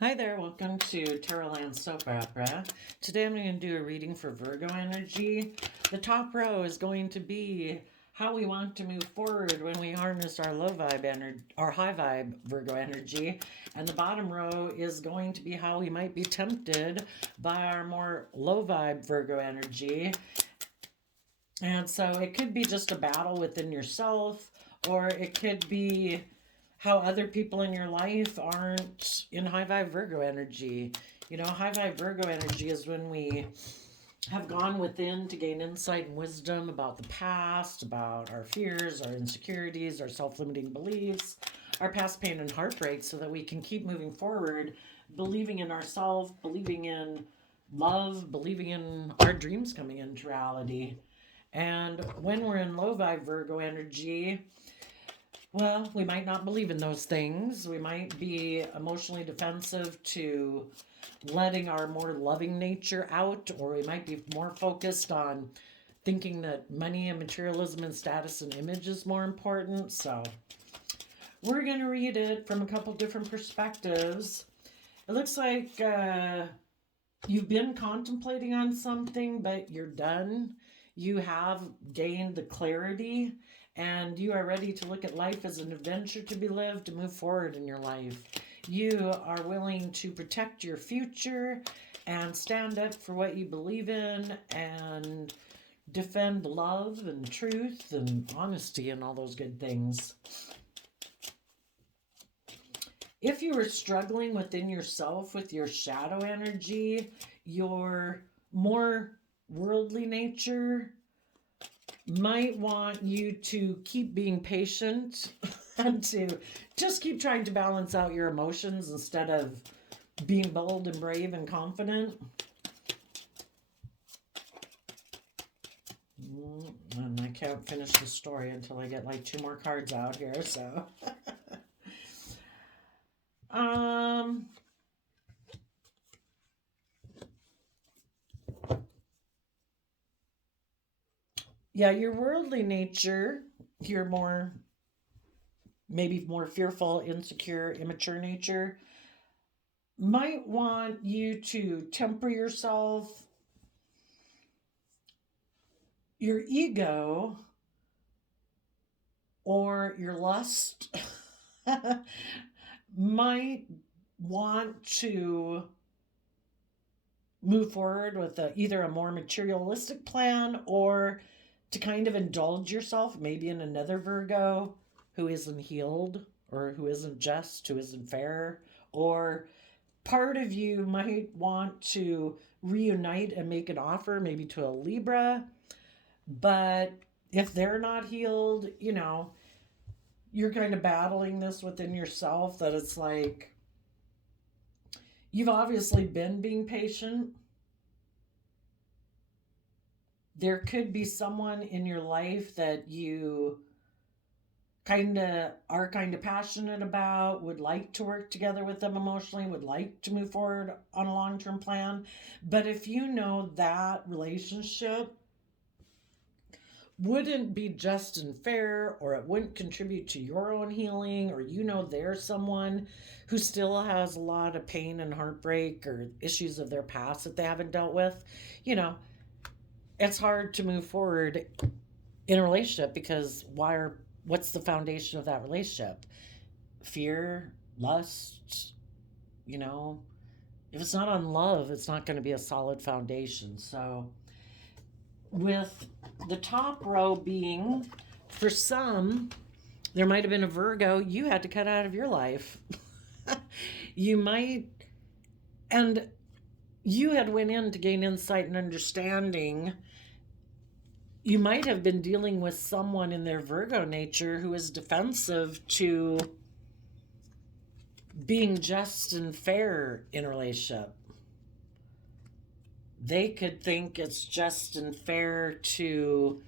Hi there, welcome to Tarotland Soap Opera. Today I'm going to do a reading for Virgo energy. The top row is going to be how we want to move forward when we harness our low vibe energy, our high vibe Virgo energy. And the bottom row is going to be how we might be tempted by our more low vibe Virgo energy. And so it could be just a battle within yourself, or it could be how other people in your life aren't in high vibe Virgo energy. You know, high vibe Virgo energy is when we have gone within to gain insight and wisdom about the past, about our fears, our insecurities, our self limiting beliefs, our past pain and heartbreak, so that we can keep moving forward, believing in ourselves, believing in love, believing in our dreams coming into reality. And when we're in low vibe Virgo energy, well, we might not believe in those things. We might be emotionally defensive to letting our more loving nature out, or we might be more focused on thinking that money and materialism and status and image is more important. So, we're going to read it from a couple different perspectives. It looks like you've been contemplating on something, but you're done. You have gained the clarity, and you are ready to look at life as an adventure to be lived, to move forward in your life. You are willing to protect your future and stand up for what you believe in and defend love and truth and honesty and all those good things. If you are struggling within yourself with your shadow energy, your more worldly nature might want you to keep being patient and to just keep trying to balance out your emotions instead of being bold and brave and confident. And I can't finish the story until I get like two more cards out here, so. um yeah, your worldly nature, your more maybe more fearful, insecure, immature nature might want you to temper yourself. Your ego or your lust might want to move forward with either a more materialistic plan or to kind of indulge yourself, maybe in another Virgo who isn't healed or who isn't just, who isn't fair, or part of you might want to reunite and make an offer maybe to a Libra, but if they're not healed, you know, you're kind of battling this within yourself that it's like you've obviously been being patient. There could be someone in your life that you kind of passionate about, would like to work together with them emotionally, would like to move forward on a long-term plan. But if you know that relationship wouldn't be just and fair, or it wouldn't contribute to your own healing, or you know there's someone who still has a lot of pain and heartbreak or issues of their past that they haven't dealt with, you know, it's hard to move forward in a relationship because what's the foundation of that relationship? Fear, lust, you know. If it's not on love, it's not going to be a solid foundation. So with the top row being, for some, there might have been a Virgo you had to cut out of your life. You might, and you had went in to gain insight and understanding. You might have been dealing with someone in their Virgo nature who is defensive to being just and fair in a relationship. They could think it's just and fair to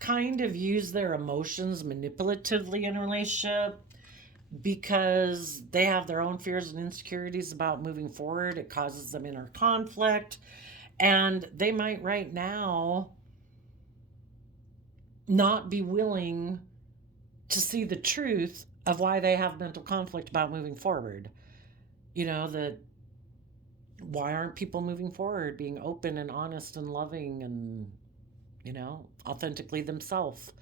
kind of use their emotions manipulatively in a relationship because they have their own fears and insecurities about moving forward. It causes them inner conflict. And they might right now not be willing to see the truth of why they have mental conflict about moving forward. that why aren't people moving forward, being open and honest and loving and, authentically themselves?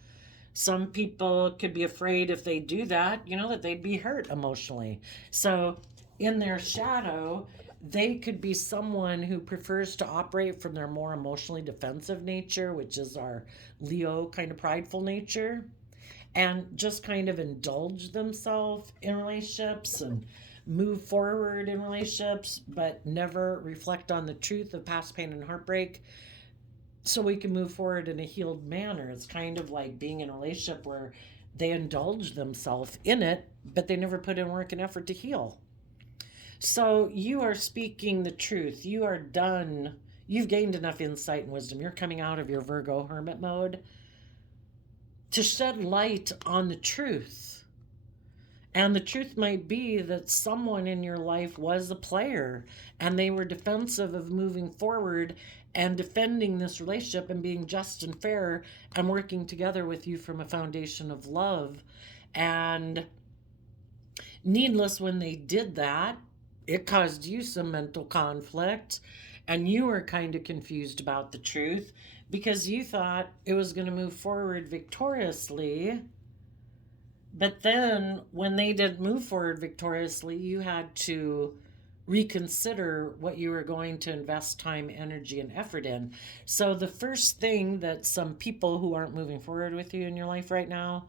Some people could be afraid if they do that, that they'd be hurt emotionally. So in their shadow, they could be someone who prefers to operate from their more emotionally defensive nature, which is our Leo kind of prideful nature, and just kind of indulge themselves in relationships and move forward in relationships, but never reflect on the truth of past pain and heartbreak so we can move forward in a healed manner. It's kind of like being in a relationship where they indulge themselves in it, but they never put in work and effort to heal. So you are speaking the truth. You are done. You've gained enough insight and wisdom. You're coming out of your Virgo hermit mode to shed light on the truth. And the truth might be that someone in your life was a player and they were defensive of moving forward and defending this relationship and being just and fair and working together with you from a foundation of love. And needless, when they did that, it caused you some mental conflict and you were kind of confused about the truth because you thought it was going to move forward victoriously. But then when they didn't move forward victoriously, you had to reconsider what you were going to invest time, energy, and effort in. So the first thing that some people who aren't moving forward with you in your life right now,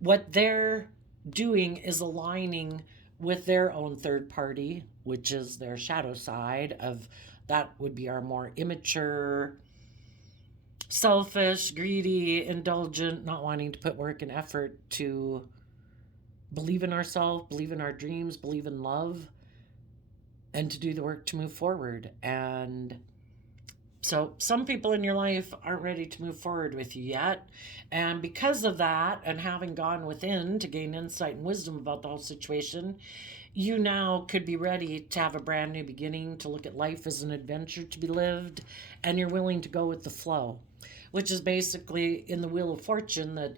what they're doing is aligning with their own third party, which is their shadow side of that would be our more immature, selfish, greedy, indulgent, not wanting to put work and effort to believe in ourselves, believe in our dreams, believe in love, and to do the work to move forward. And so some people in your life aren't ready to move forward with you yet. And because of that, and having gone within to gain insight and wisdom about the whole situation, you now could be ready to have a brand new beginning, to look at life as an adventure to be lived, and you're willing to go with the flow, which is basically in the Wheel of Fortune that,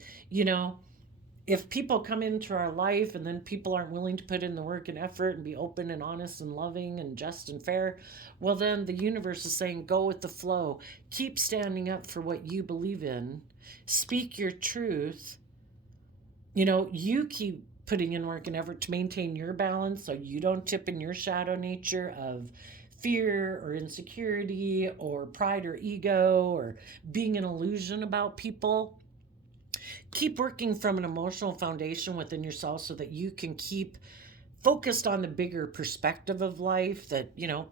if people come into our life and then people aren't willing to put in the work and effort and be open and honest and loving and just and fair, well, then the universe is saying, go with the flow. Keep standing up for what you believe in. Speak your truth. You keep putting in work and effort to maintain your balance so you don't tip in your shadow nature of fear or insecurity or pride or ego or being an illusion about people. Keep working from an emotional foundation within yourself so that you can keep focused on the bigger perspective of life, that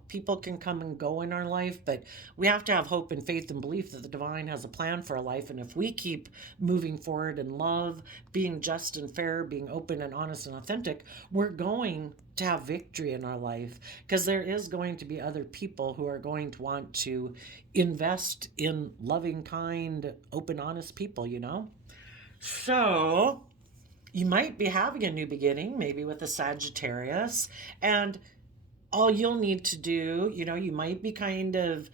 people can come and go in our life, but we have to have hope and faith and belief that the divine has a plan for our life. And if we keep moving forward in love, being just and fair, being open and honest and authentic, we're going to have victory in our life, because there is going to be other people who are going to want to invest in loving, kind, open, honest people. So you might be having a new beginning, maybe with a Sagittarius, and all you'll need to do, you might be kind of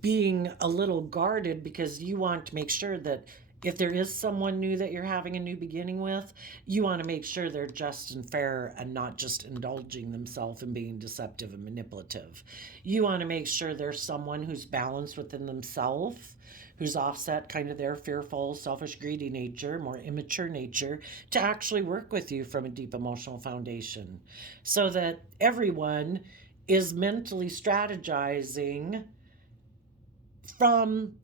being a little guarded because you want to make sure that if there is someone new that you're having a new beginning with, you want to make sure they're just and fair and not just indulging themselves and being deceptive and manipulative. You want to make sure there's someone who's balanced within themselves, who's offset kind of their fearful, selfish, greedy nature, more immature nature, to actually work with you from a deep emotional foundation, so that everyone is mentally strategizing from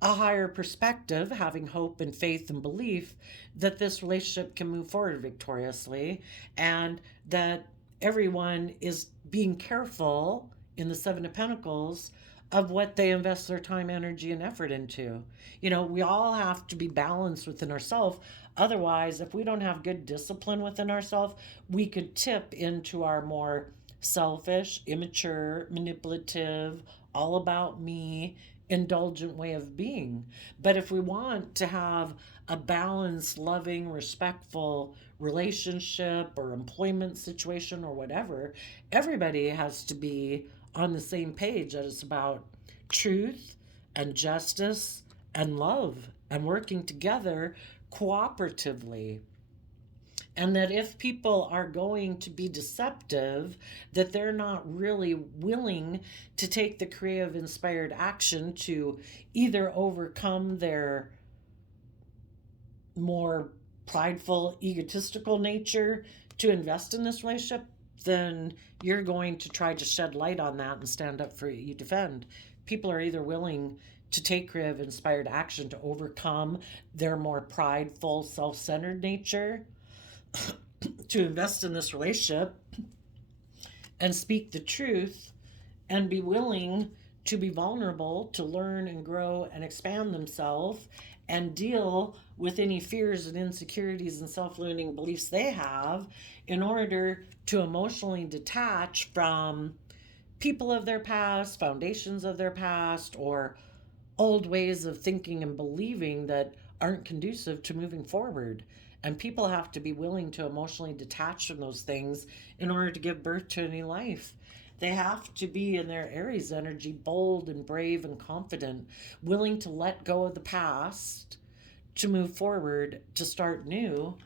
a higher perspective, having hope and faith and belief that this relationship can move forward victoriously, and that everyone is being careful in the Seven of Pentacles of what they invest their time, energy, and effort into. We all have to be balanced within ourselves. Otherwise, if we don't have good discipline within ourselves, we could tip into our more selfish, immature, manipulative, all about me, indulgent way of being. But if we want to have a balanced, loving, respectful relationship or employment situation or whatever, everybody has to be on the same page, that it's about truth and justice and love and working together cooperatively. And that if people are going to be deceptive, that they're not really willing to take the creative inspired action to either overcome their more prideful, egotistical nature to invest in this relationship, then you're going to try to shed light on that and stand up for you defend. People are either willing to take creative inspired action to overcome their more prideful, self centered nature, to invest in this relationship and speak the truth and be willing to be vulnerable, to learn and grow and expand themselves and deal with any fears and insecurities and self-limiting beliefs they have in order to emotionally detach from people of their past, foundations of their past, or old ways of thinking and believing that aren't conducive to moving forward. And people have to be willing to emotionally detach from those things in order to give birth to a new life. They have to be in their Aries energy, bold and brave and confident, willing to let go of the past, to move forward, to start new,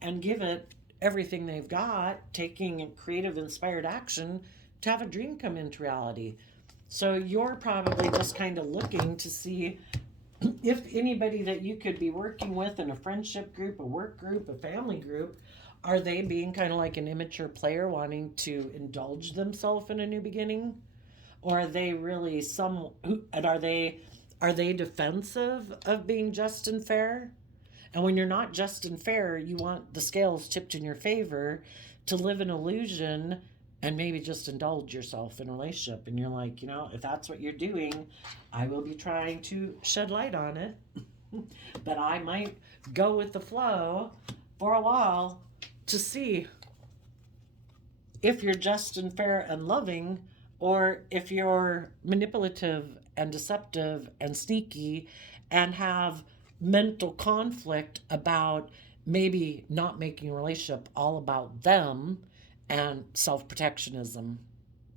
and give it everything they've got, taking creative, inspired action to have a dream come into reality. So you're probably just kind of looking to see if anybody that you could be working with in a friendship group, a work group, a family group, are they being kind of like an immature player wanting to indulge themselves in a new beginning? Or are they really and are they defensive of being just and fair? And when you're not just and fair, you want the scales tipped in your favor to live an illusion and maybe just indulge yourself in a relationship. And you're like, if that's what you're doing, I will be trying to shed light on it. But I might go with the flow for a while to see if you're just and fair and loving, or if you're manipulative and deceptive and sneaky and have mental conflict about maybe not making a relationship all about them and self protectionism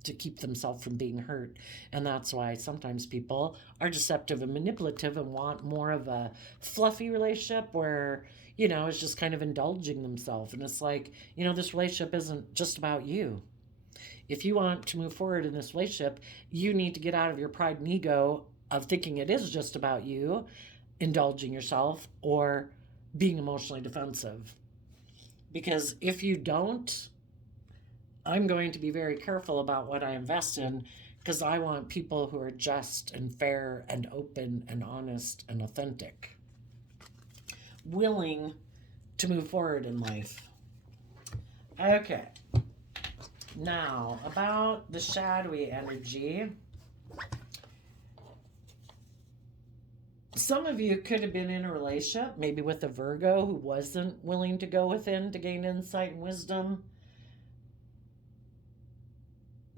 to keep themselves from being hurt. And that's why sometimes people are deceptive and manipulative and want more of a fluffy relationship where, it's just kind of indulging themselves. And it's like, this relationship isn't just about you. If you want to move forward in this relationship, you need to get out of your pride and ego of thinking it is just about you, indulging yourself, or being emotionally defensive. Because if you don't, I'm going to be very careful about what I invest in, because I want people who are just and fair and open and honest and authentic, willing to move forward in life. Okay. Now, about the shadowy energy. Some of you could have been in a relationship, maybe with a Virgo who wasn't willing to go within to gain insight and wisdom.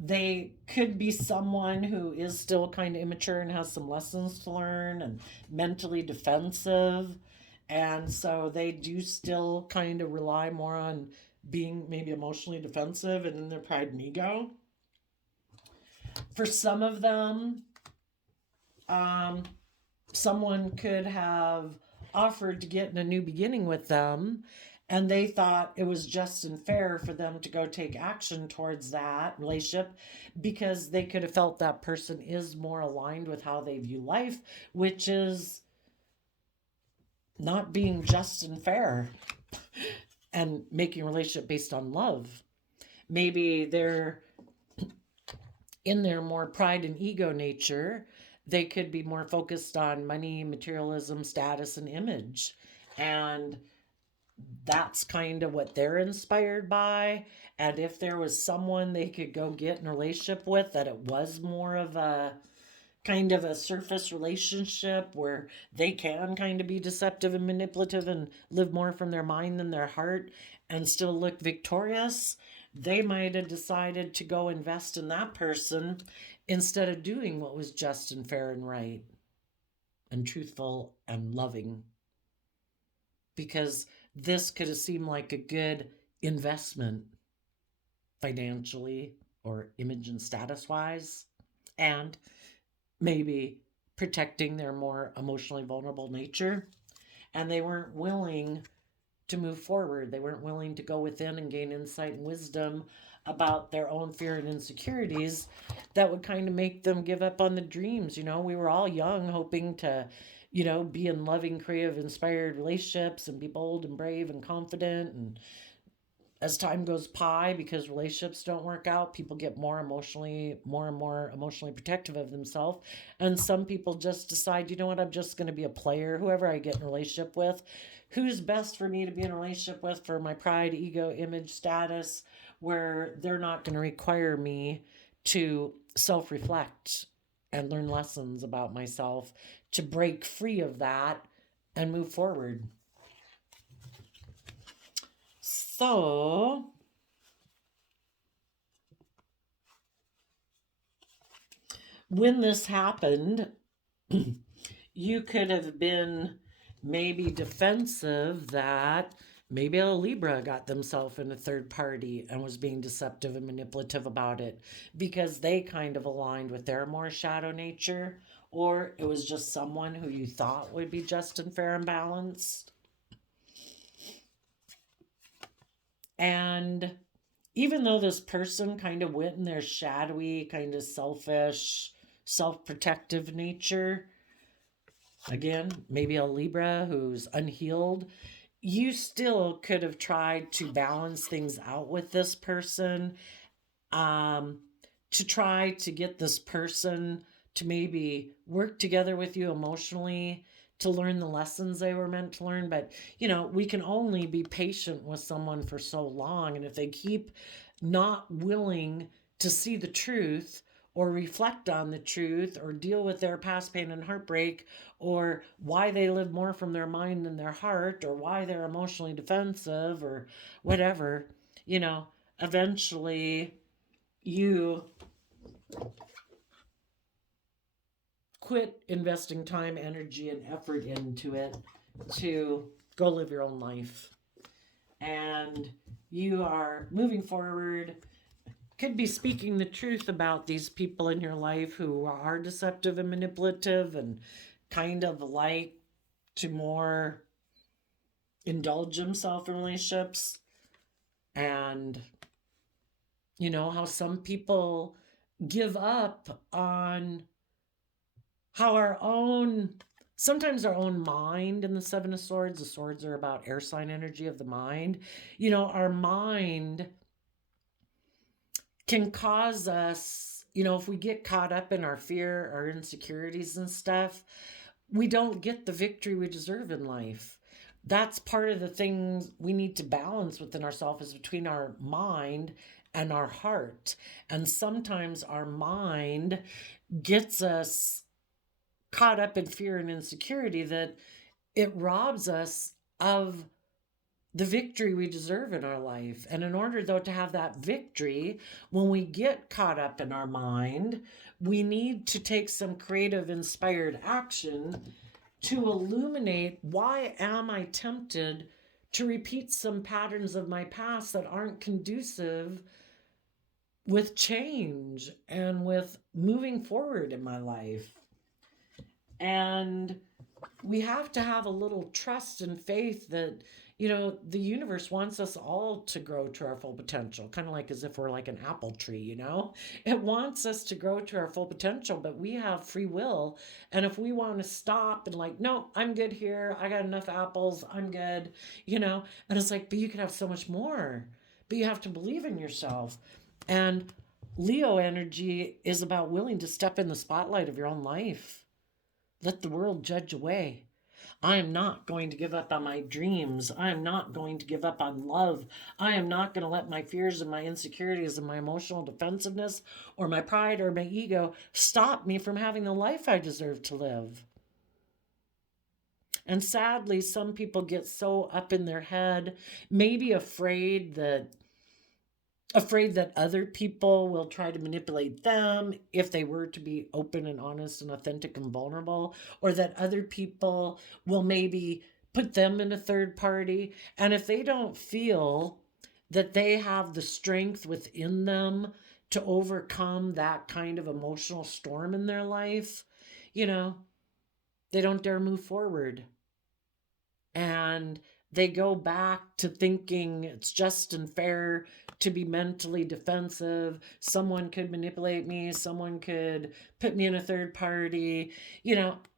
They could be someone who is still kind of immature and has some lessons to learn and mentally defensive. And so they do still kind of rely more on being maybe emotionally defensive and in their pride and ego. For some of them, someone could have offered to get in a new beginning with them, and they thought it was just and fair for them to go take action towards that relationship because they could have felt that person is more aligned with how they view life, which is not being just and fair and making a relationship based on love. Maybe they're in their more pride and ego nature. They could be more focused on money, materialism, status, and image. And that's kind of what they're inspired by. And if there was someone they could go get in a relationship with, that it was more of a kind of a surface relationship where they can kind of be deceptive and manipulative and live more from their mind than their heart and still look victorious, they might have decided to go invest in that person instead of doing what was just and fair and right and truthful and loving. Because this could have seemed like a good investment financially or image and status wise, and maybe protecting their more emotionally vulnerable nature. And they weren't willing to move forward. They weren't willing to go within and gain insight and wisdom about their own fear and insecurities that would kind of make them give up on the dreams. We were all young, hoping to, be in loving, creative, inspired relationships and be bold and brave and confident. And as time goes by, because relationships don't work out, people get more and more emotionally protective of themselves. And some people just decide, you know what, I'm just going to be a player. Whoever I get in a relationship with, who's best for me to be in a relationship with for my pride, ego, image, status, where they're not going to require me to self reflect and learn lessons about myself to break free of that and move forward. So, when this happened, you could have been maybe defensive that maybe a Libra got themselves in a third party and was being deceptive and manipulative about it because they kind of aligned with their more shadow nature, or it was just someone who you thought would be just and fair and balanced. And even though this person kind of went in their shadowy, kind of selfish, self protective nature, again, maybe a Libra who's unhealed, you still could have tried to balance things out with this person, to try to get this person to maybe work together with you emotionally to learn the lessons they were meant to learn. But, we can only be patient with someone for so long. And if they keep not willing to see the truth or reflect on the truth or deal with their past pain and heartbreak or why they live more from their mind than their heart or why they're emotionally defensive or whatever, eventually you quit investing time, energy, and effort into it to go live your own life. And you are moving forward, could be speaking the truth about these people in your life who are deceptive and manipulative and kind of like to more indulge themselves in relationships. And how some people give up on how sometimes our own mind in the Seven of Swords, the swords are about air sign energy of the mind. Our mind can cause us, if we get caught up in our fear, our insecurities and stuff, we don't get the victory we deserve in life. That's part of the things we need to balance within ourselves, is between our mind and our heart. And sometimes our mind gets us caught up in fear and insecurity that it robs us of the victory we deserve in our life. And in order, though, to have that victory, when we get caught up in our mind, we need to take some creative, inspired action to illuminate, why am I tempted to repeat some patterns of my past that aren't conducive with change and with moving forward in my life? And we have to have a little trust and faith that, the universe wants us all to grow to our full potential, kind of like as if we're like an apple tree, It wants us to grow to our full potential, but we have free will. And if we want to stop and like, no, I'm good here, I got enough apples, I'm good, and it's like, but you can have so much more, but you have to believe in yourself. And Leo energy is about willing to step in the spotlight of your own life. Let the world judge away. I am not going to give up on my dreams. I am not going to give up on love. I am not going to let my fears and my insecurities and my emotional defensiveness or my pride or my ego stop me from having the life I deserve to live. And sadly, some people get so up in their head, maybe afraid that other people will try to manipulate them if they were to be open and honest and authentic and vulnerable, or that other people will maybe put them in a third party. And if they don't feel that they have the strength within them to overcome that kind of emotional storm in their life, they don't dare move forward. And they go back to thinking it's just and fair to be mentally defensive. Someone could manipulate me, someone could put me in a third party,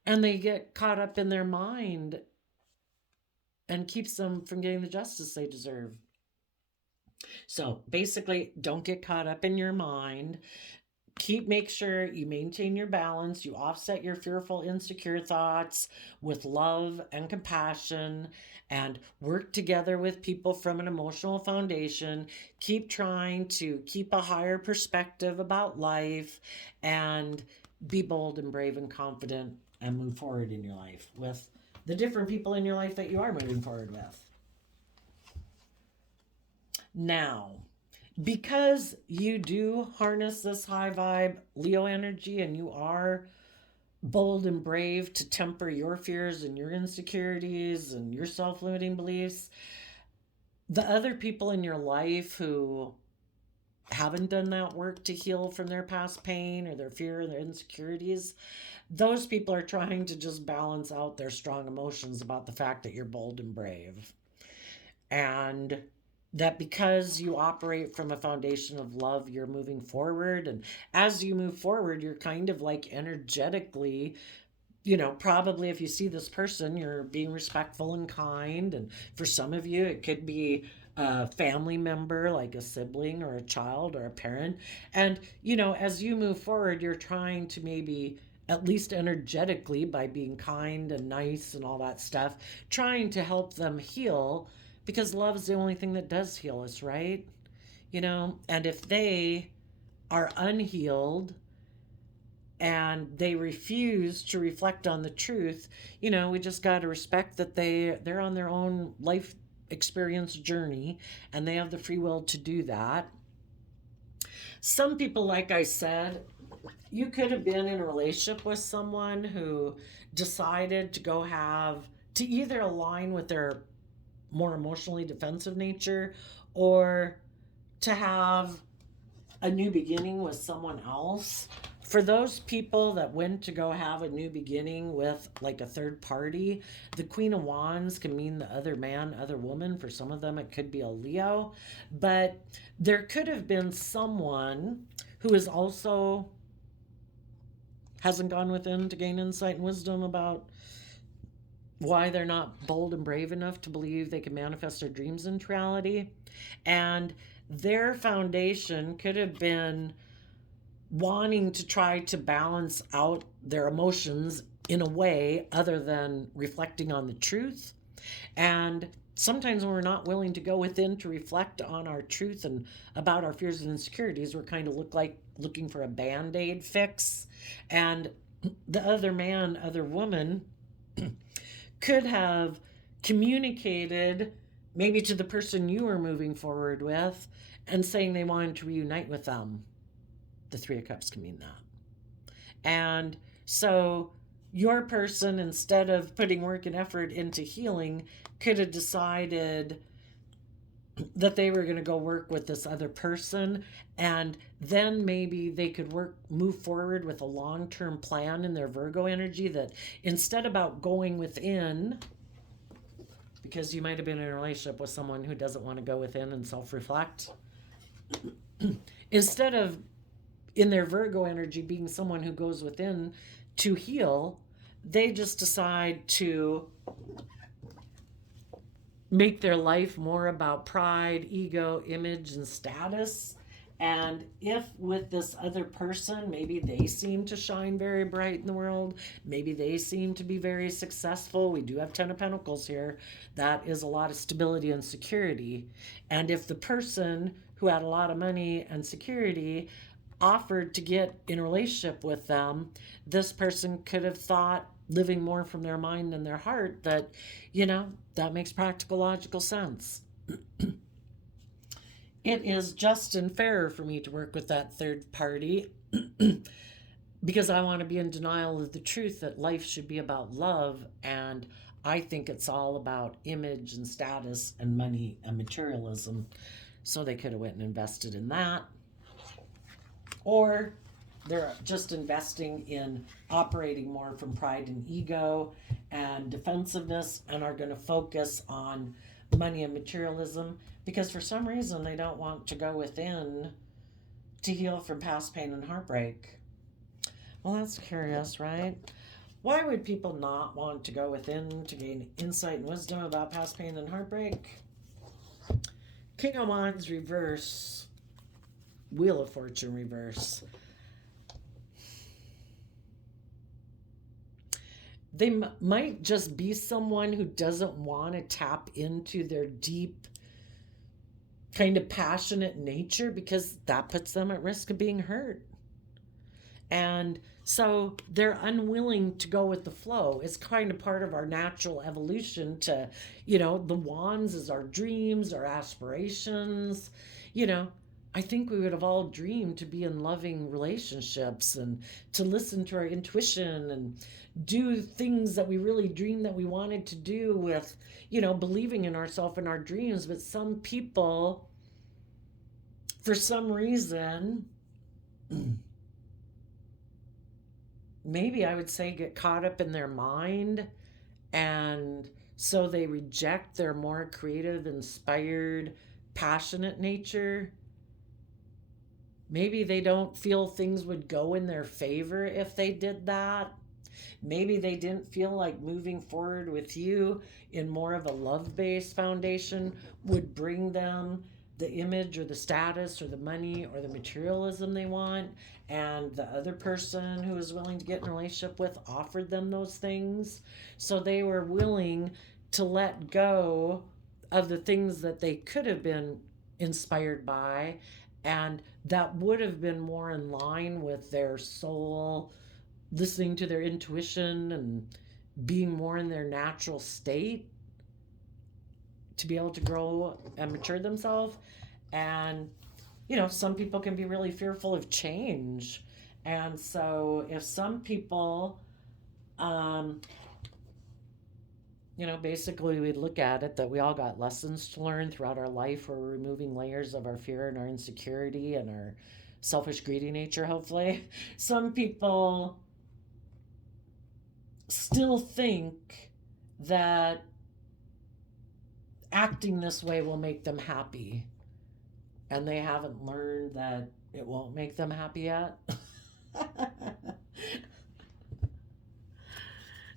and they get caught up in their mind and keeps them from getting the justice they deserve. So basically, don't get caught up in your mind. Make sure you maintain your balance, you offset your fearful, insecure thoughts with love and compassion, and work together with people from an emotional foundation. Keep trying to keep a higher perspective about life, and be bold and brave and confident, and move forward in your life with the different people in your life that you are moving forward with. Now, because you do harness this high vibe Leo energy, and you are bold and brave to temper your fears and your insecurities and your self limiting beliefs, the other people in your life who haven't done that work to heal from their past pain or their fear and their insecurities, those people are trying to just balance out their strong emotions about the fact that you're bold and brave. And that because you operate from a foundation of love, you're moving forward. And as you move forward, you're kind of like energetically, probably if you see this person, you're being respectful and kind. And for some of you, it could be a family member, like a sibling or a child or a parent. And, as you move forward, you're trying to maybe, at least energetically, by being kind and nice and all that stuff, trying to help them heal, because love's the only thing that does heal us, right? And if they are unhealed and they refuse to reflect on the truth, we just got to respect that they're on their own life experience journey, and they have the free will to do that. Some people, like I said, you could have been in a relationship with someone who decided to either align with their more emotionally defensive nature, or to have a new beginning with someone else. For those people that went to go have a new beginning with like a third party, the Queen of Wands can mean the other man, other woman. For some of them, it could be a Leo. But there could have been someone who is also hasn't gone within to gain insight and wisdom about why they're not bold and brave enough to believe they can manifest their dreams into reality. And their foundation could have been wanting to try to balance out their emotions in a way other than reflecting on the truth. And sometimes when we're not willing to go within to reflect on our truth and about our fears and insecurities, we're kind of looking for a band-aid fix. And the other man, other woman could have communicated maybe to the person you were moving forward with and saying they wanted to reunite with them. The Three of Cups can mean that. And so your person, instead of putting work and effort into healing, could have decided that they were going to go work with this other person, and then maybe they could move forward with a long-term plan in their Virgo energy, that instead about going within, because you might have been in a relationship with someone who doesn't want to go within and self-reflect, instead of in their Virgo energy being someone who goes within to heal, they just decide to make their life more about pride, ego, image, and status. And if with this other person, maybe they seem to shine very bright in the world, maybe they seem to be very successful. We do have 10 of Pentacles here. That is a lot of stability and security. And if the person who had a lot of money and security offered to get in a relationship with them, this person could have thought, living more from their mind than their heart, that, that makes practical, logical sense. It is just and fair for me to work with that third party because I want to be in denial of the truth that life should be about love, and I think it's all about image and status and money and materialism. So they could have went and invested in that. Or they're just investing in operating more from pride and ego and defensiveness and are going to focus on money and materialism because for some reason they don't want to go within to heal from past pain and heartbreak. Well, that's curious, right? Why would people not want to go within to gain insight and wisdom about past pain and heartbreak? King of Wands reverse, Wheel of Fortune reverse. They might just be someone who doesn't want to tap into their deep, kind of passionate nature because that puts them at risk of being hurt. And so they're unwilling to go with the flow. It's kind of part of our natural evolution to, the wands is our dreams, our aspirations. I think we would have all dreamed to be in loving relationships and to listen to our intuition and do things that we really dreamed that we wanted to do with, believing in ourselves and our dreams. But some people, for some reason, maybe I would say get caught up in their mind, and so they reject their more creative, inspired, passionate nature. Maybe they don't feel things would go in their favor if they did that. Maybe they didn't feel like moving forward with you in more of a love-based foundation would bring them the image or the status or the money or the materialism they want, and the other person who was willing to get in a relationship with offered them those things. So they were willing to let go of the things that they could have been inspired by, and that would have been more in line with their soul, listening to their intuition and being more in their natural state to be able to grow and mature themselves. And some people can be really fearful of change, and so if some people basically we look at it that we all got lessons to learn throughout our life. We're removing layers of our fear and our insecurity and our selfish, greedy nature, hopefully. Some people still think that acting this way will make them happy, and they haven't learned that it won't make them happy yet.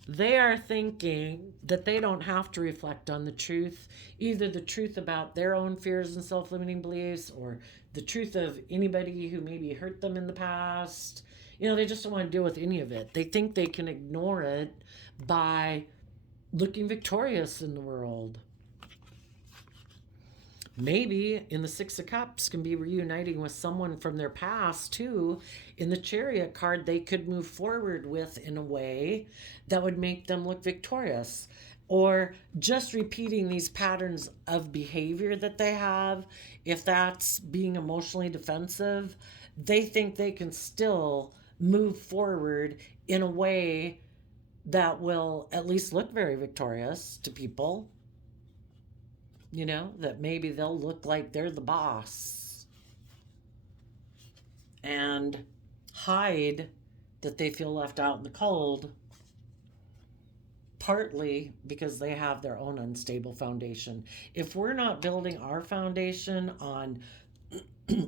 They are thinking that they don't have to reflect on the truth, either the truth about their own fears and self-limiting beliefs or the truth of anybody who maybe hurt them in the past. They just don't want to deal with any of it. They think they can ignore it by looking victorious in the world. Maybe in the Six of Cups can be reuniting with someone from their past too. In the Chariot card, they could move forward with in a way that would make them look victorious. Or just repeating these patterns of behavior that they have, if that's being emotionally defensive, they think they can still move forward in a way that will at least look very victorious to people. That maybe they'll look like they're the boss and hide that they feel left out in the cold, partly because they have their own unstable foundation. If we're not building our foundation on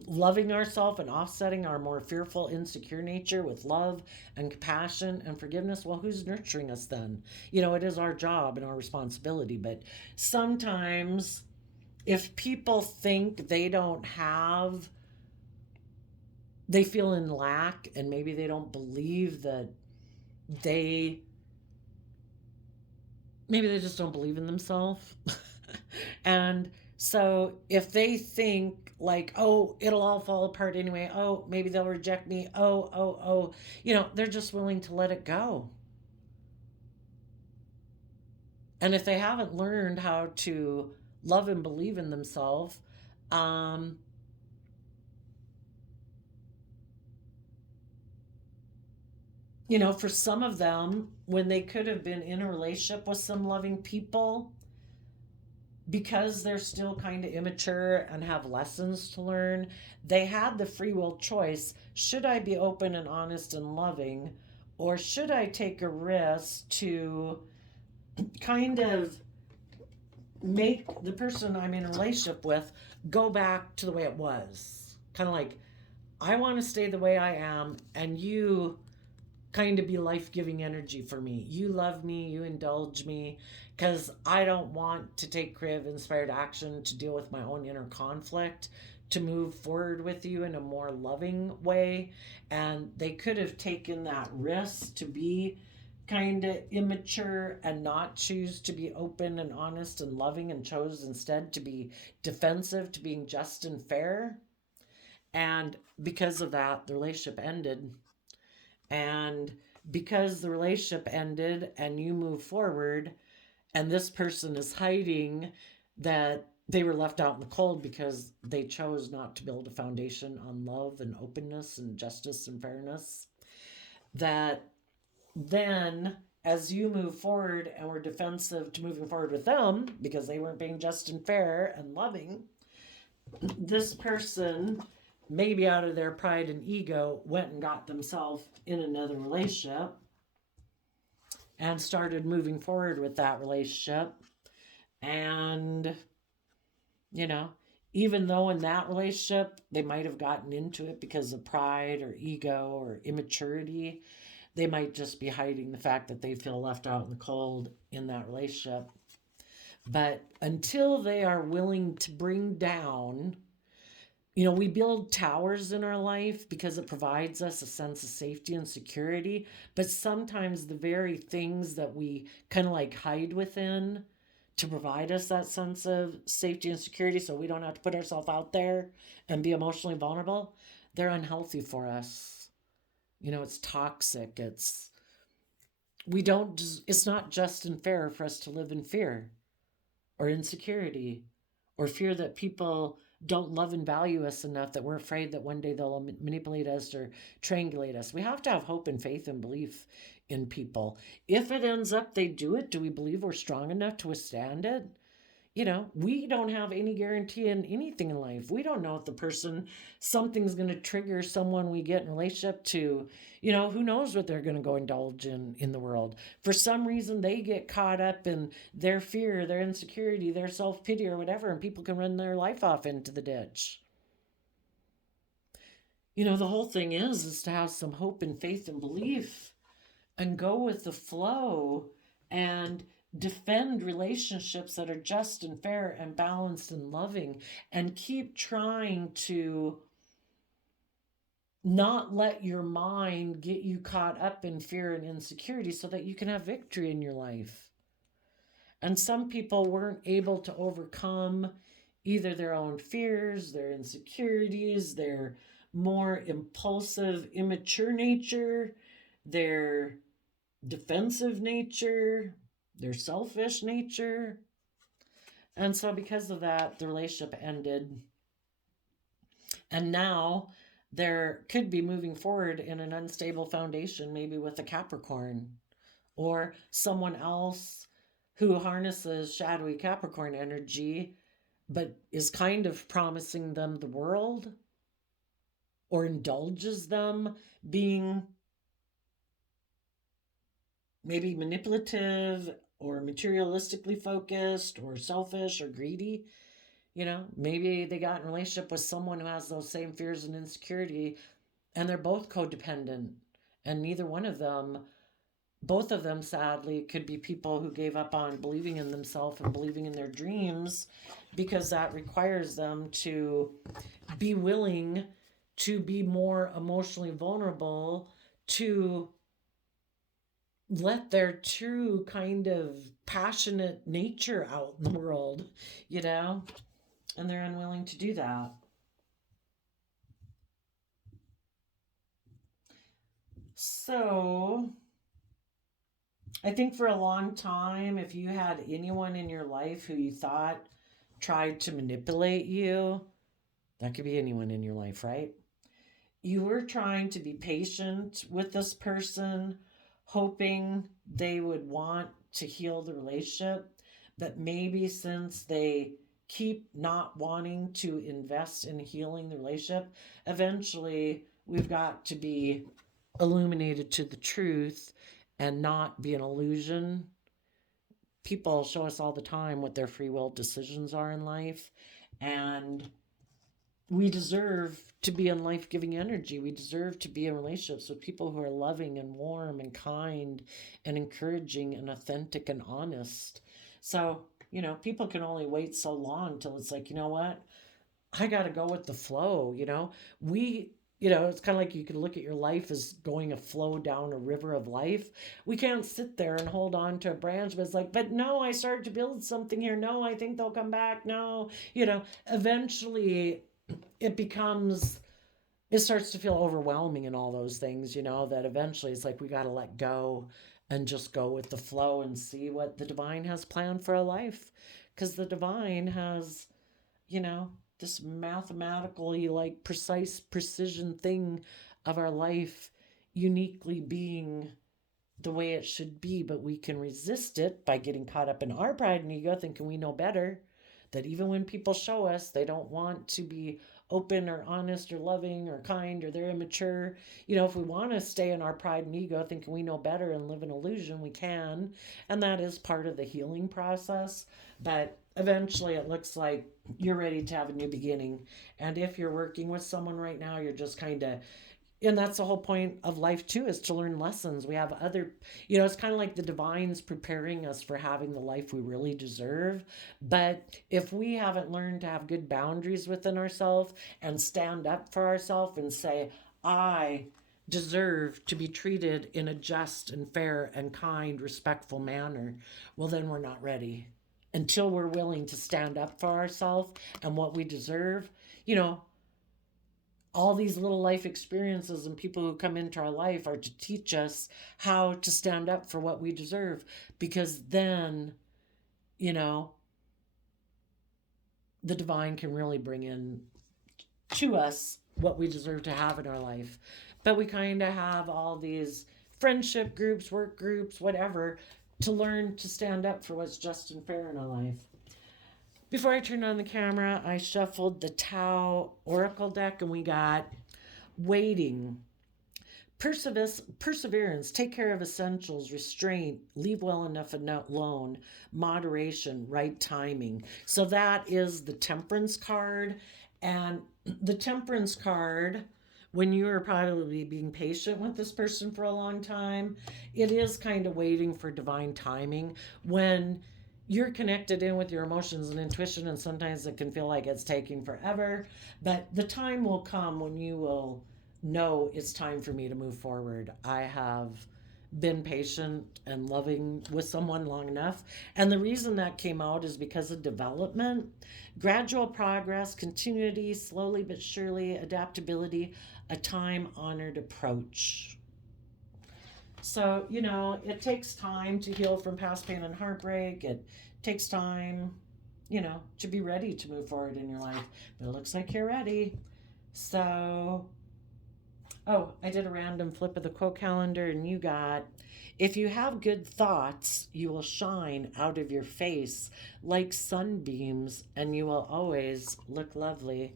loving ourselves and offsetting our more fearful, insecure nature with love and compassion and forgiveness, well, who's nurturing us then? It is our job and our responsibility. But sometimes if people think they feel in lack, and maybe they don't believe that maybe they just don't believe in themselves. And so if they think like, oh, it'll all fall apart anyway, oh, maybe they'll reject me, they're just willing to let it go. And if they haven't learned how to love and believe in themselves, for some of them, when they could have been in a relationship with some loving people, because they're still kind of immature and have lessons to learn, they had the free will choice. Should I be open and honest and loving, or should I take a risk to kind of make the person I'm in a relationship with go back to the way it was. Kind of like, I want to stay the way I am, and you kind of be life giving energy for me. You love me, you indulge me, because I don't want to take creative, inspired action to deal with my own inner conflict, to move forward with you in a more loving way. And they could have taken that risk to be kind of immature and not choose to be open and honest and loving, and chose instead to be defensive, to being just and fair. And because of that, the relationship ended. And because the relationship ended and you move forward, and this person is hiding that they were left out in the cold because they chose not to build a foundation on love and openness and justice and fairness, that then as you move forward and were defensive to moving forward with them because they weren't being just and fair and loving, this person, maybe out of their pride and ego, went and got themselves in another relationship and started moving forward with that relationship. And, you know, even though in that relationship they might have gotten into it because of pride or ego or immaturity, they might just be hiding the fact that they feel left out in the cold in that relationship. But until they are willing to bring down, we build towers in our life because it provides us a sense of safety and security. But sometimes the very things that we kind of like hide within to provide us that sense of safety and security, so we don't have to put ourselves out there and be emotionally vulnerable, they're unhealthy for us. It's toxic. It's not just and fair for us to live in fear or insecurity or fear that people don't love and value us enough, that we're afraid that one day they'll manipulate us or triangulate us. We have to have hope and faith and belief in people. If it ends up they do it, do we believe we're strong enough to withstand it? We don't have any guarantee in anything in life. We don't know if something's going to trigger someone we get in relationship to. Who knows what they're going to go indulge in the world. For some reason, they get caught up in their fear, their insecurity, their self-pity or whatever, and people can run their life off into the ditch. The whole thing is to have some hope and faith and belief and go with the flow and defend relationships that are just and fair and balanced and loving, and keep trying to not let your mind get you caught up in fear and insecurity so that you can have victory in your life. And some people weren't able to overcome either their own fears, their insecurities, their more impulsive, immature nature, their defensive nature, their selfish nature. And so because of that, the relationship ended. And now there could be moving forward in an unstable foundation, maybe with a Capricorn or someone else who harnesses shadowy Capricorn energy, but is kind of promising them the world or indulges them, being maybe manipulative or materialistically focused or selfish or greedy. Maybe they got in a relationship with someone who has those same fears and insecurity, and they're both codependent. And both of them sadly could be people who gave up on believing in themselves and believing in their dreams, because that requires them to be willing to be more emotionally vulnerable, to let their true kind of passionate nature out in the world, and they're unwilling to do that. So I think for a long time, if you had anyone in your life who you thought tried to manipulate you, that could be anyone in your life, right? You were trying to be patient with this person, hoping they would want to heal the relationship. But maybe since they keep not wanting to invest in healing the relationship, eventually we've got to be illuminated to the truth and not be an illusion people show us all the time what their free will decisions are in life. And we deserve to be in life-giving energy. We deserve to be in relationships with people who are loving and warm and kind and encouraging and authentic and honest. So, people can only wait so long till it's like, you know what? I got to go with the flow. It's kind of like you can look at your life as going a flow down a river of life. We can't sit there and hold on to a branch, but it's like, but no, I started to build something here. No, I think they'll come back. No, eventually it becomes, it starts to feel overwhelming and all those things, that eventually it's like we got to let go and just go with the flow and see what the divine has planned for our life. Because the divine has, you know, this mathematically like precise precision thing of our life uniquely being the way it should be, but we can resist it by getting caught up in our pride and ego, thinking we know better. That even when people show us they don't want to be open or honest or loving or kind, or they're immature, if we want to stay in our pride and ego, thinking we know better and live in illusion, we can. And that is part of the healing process. But eventually it looks like you're ready to have a new beginning. And if you're working with someone right now, you're just kind of, and that's the whole point of life too, is to learn lessons. We have other, it's kind of like the divine's preparing us for having the life we really deserve. But if we haven't learned to have good boundaries within ourselves and stand up for ourselves and say, I deserve to be treated in a just and fair and kind, respectful manner, well, then we're not ready. Until we're willing to stand up for ourselves and what we deserve, all these little life experiences and people who come into our life are to teach us how to stand up for what we deserve. Because then, the divine can really bring in to us what we deserve to have in our life. But we kind of have all these friendship groups, work groups, whatever, to learn to stand up for what's just and fair in our life. Before I turned on the camera, I shuffled the Tao Oracle deck, and we got waiting, perseverance, take care of essentials, restraint, leave well enough alone, moderation, right timing. So that is the Temperance card. And the Temperance card, when you are probably being patient with this person for a long time, it is kind of waiting for divine timing. When you're connected in with your emotions and intuition, and sometimes it can feel like it's taking forever, but the time will come when you will know it's time for me to move forward. I have been patient and loving with someone long enough, and the reason that came out is because of development, gradual progress, continuity, slowly but surely, adaptability, a time-honored approach. So, it takes time to heal from past pain and heartbreak. It takes time, to be ready to move forward in your life. But it looks like you're ready. So, I did a random flip of the quote calendar, and you got, if you have good thoughts, you will shine out of your face like sunbeams, and you will always look lovely.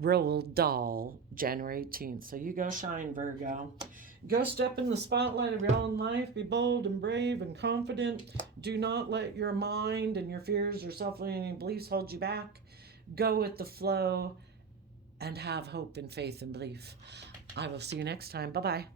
Roald Dahl, January 18th. So you go shine, Virgo. Go step in the spotlight of your own life. Be bold and brave and confident. Do not let your mind and your fears or self-limiting beliefs hold you back. Go with the flow and have hope and faith and belief. I will see you next time. Bye-bye.